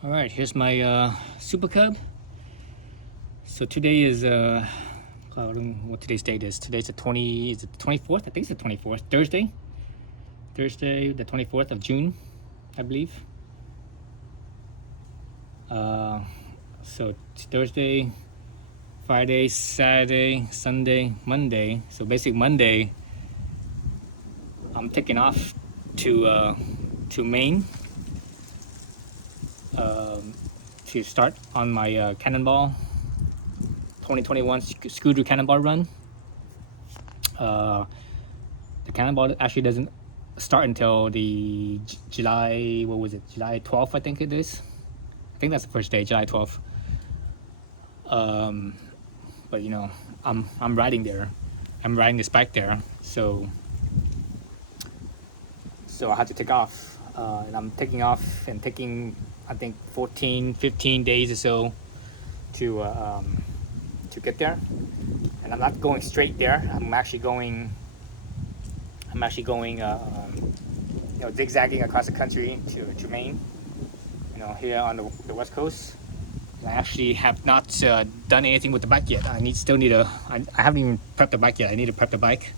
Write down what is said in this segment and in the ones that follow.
All right, here's my Super Cub. So today is I don't know what today's date is. Today's the 20. Is it the 24th? I think it's the 24th. Thursday, the 24th of June, I believe. So it's Thursday, Friday, Saturday, Sunday, Monday. So basically Monday, I'm taking off to Maine to start on my Cannonball 2021 Scooter Cannonball Run. The Cannonball actually doesn't start until the July, what was it, July 12th, I think it is. I think that's the first day, July 12th. But you know, I'm riding there. I'm riding this bike there, so I had to take off, and I'm taking off and taking, I think, 15 days or so to get there. And I'm not going straight there. I'm actually going zigzagging across the country to Maine, here on the west coast. I actually have not done anything with the bike yet. I haven't even prepped the bike yet. I need to prep the bike.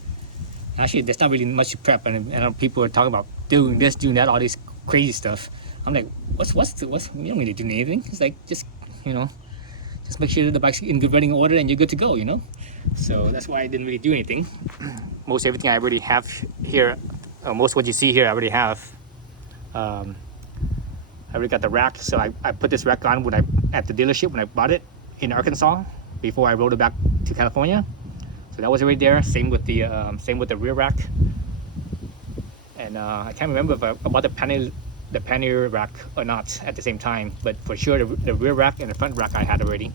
Actually, there's not really much to prep, and people are talking about doing this, doing that, all this crazy stuff. I'm like, what's you don't need to do anything. It's like, just make sure that the bike's in good running order and you're good to go, So that's why I didn't really do anything. Most everything I already have here, most of what you see here I already have. I already got the rack, so I put this rack on at the dealership when I bought it in Arkansas before I rode it back to California. So that was already there. Same with the rear rack. And I can't remember if I bought the pannier rack or not at the same time, but for sure the rear rack and the front rack I had already.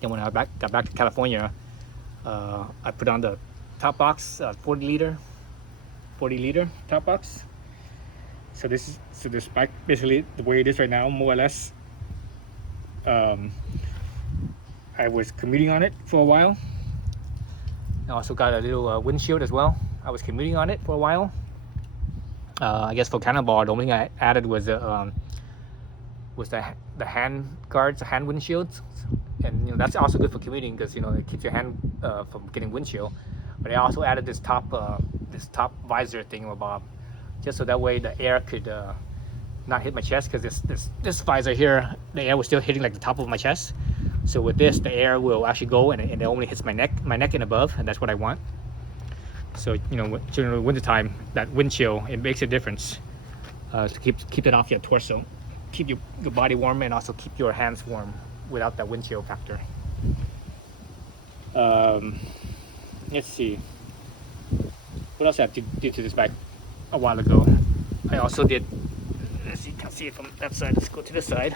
Then when I got back to California, I put on the top box, 40 liter top box. So this bike, basically the way it is right now, more or less. I was commuting on it for a while. I also got a little windshield as well. I was commuting on it for a while. I guess for Cannonball, the only thing I added was the hand guards, the hand windshields, and that's also good for commuting because it keeps your hand from getting windshield. But I also added this top visor thingamabob, just so that way the air could not hit my chest, because this visor here, the air was still hitting like the top of my chest. So with this, the air will actually go and it only hits my neck and above, and that's what I want. So during the wintertime, that wind chill, it makes a difference to keep it off your torso, keep your body warm, and also keep your hands warm without that wind chill factor. Let's see, what else I have to do to this bike a while ago. I also did, as you can see it from that side, let's go to this side.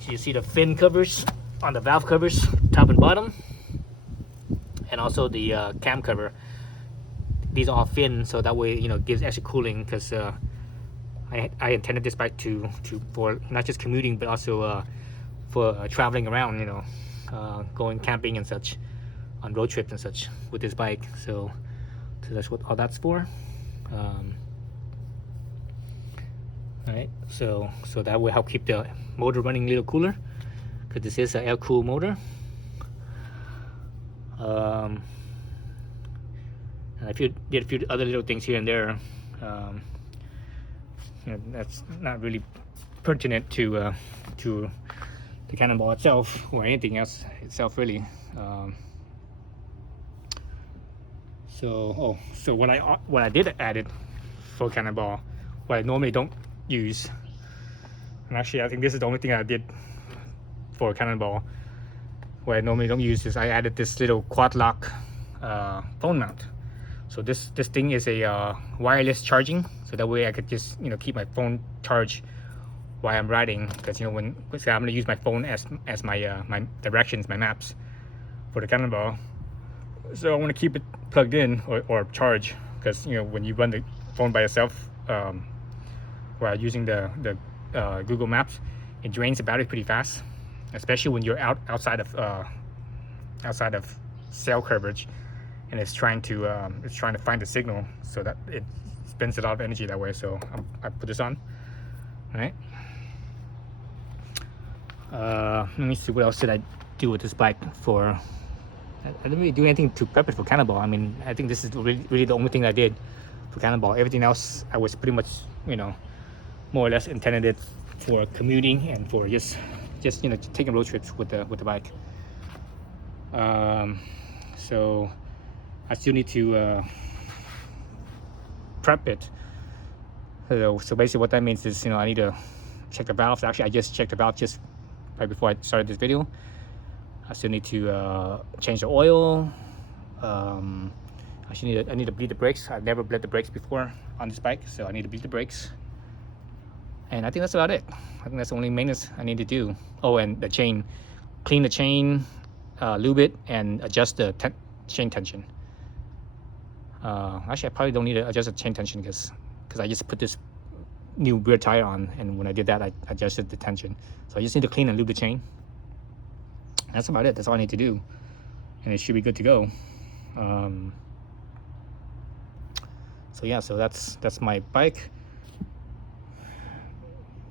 So you see the fin covers on the valve covers, top and bottom, and also the cam cover. These are all fin, so that way gives extra cooling, because I intended this bike for not just commuting but also for traveling around, going camping and such, on road trips and such with this bike. So that's what all that's for. Alright, so that will help keep the motor running a little cooler, because this is an air cool motor. And I did a few other little things here and there. That's not really pertinent to the Cannonball itself or anything else itself, really. So what I did add it for Cannonball, what I normally don't use, and actually I think this is the only thing I did for Cannonball, what I normally don't use, is I added this little quad lock phone mount. So this thing is a wireless charging, so that way I could just keep my phone charged while I'm riding, because I'm going to use my phone as my my directions, my maps for the Cannonball. So I want to keep it plugged in or charged, because when you run the phone by yourself while using the Google Maps, it drains the battery pretty fast, especially when you're outside of cell coverage, and it's trying to find the signal, so that it spends a lot of energy that way. So I put this on. All right, Let me see, what else did I do with this bike for. I didn't really do anything to prep it for Cannonball. I mean, I think this is really the only thing I did for Cannonball. Everything else I was pretty much, you know, more or less intended it for commuting and for just you know, taking road trips with the bike. So I still need to prep it. So basically what that means is, you know, I need to check the valves. Actually, I just checked the valve just right before I started this video. I still need to change the oil. I need to bleed the brakes. I've never bled the brakes before on this bike, so I need to bleed the brakes. And I think that's about it. I think that's the only maintenance I need to do. Oh, and the chain. Clean the chain, lube it, and adjust the chain tension. Actually, I probably don't need to adjust the chain tension because I just put this new rear tire on, and when I did that, I adjusted the tension. So I just need to clean and lube the chain. That's about it. That's all I need to do, and it should be good to go. So yeah, so that's my bike.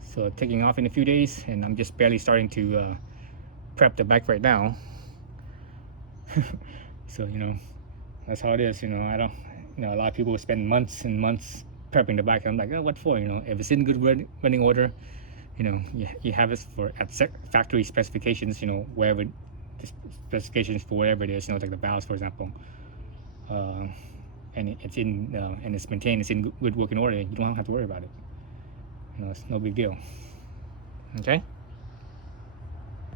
So taking off in a few days, and I'm just barely starting to prep the bike right now. So, you know, that's how it is. You know, I don't, you know, a lot of people spend months and months prepping the bike. I'm like, oh, what for? You know, if it's in good running order, you know, you have it for at factory specifications, you know, wherever the specifications for whatever it is, you know, like the valves, for example, and it's in and it's maintained, it's in good working order, you don't have to worry about it. You know, it's no big deal. Okay.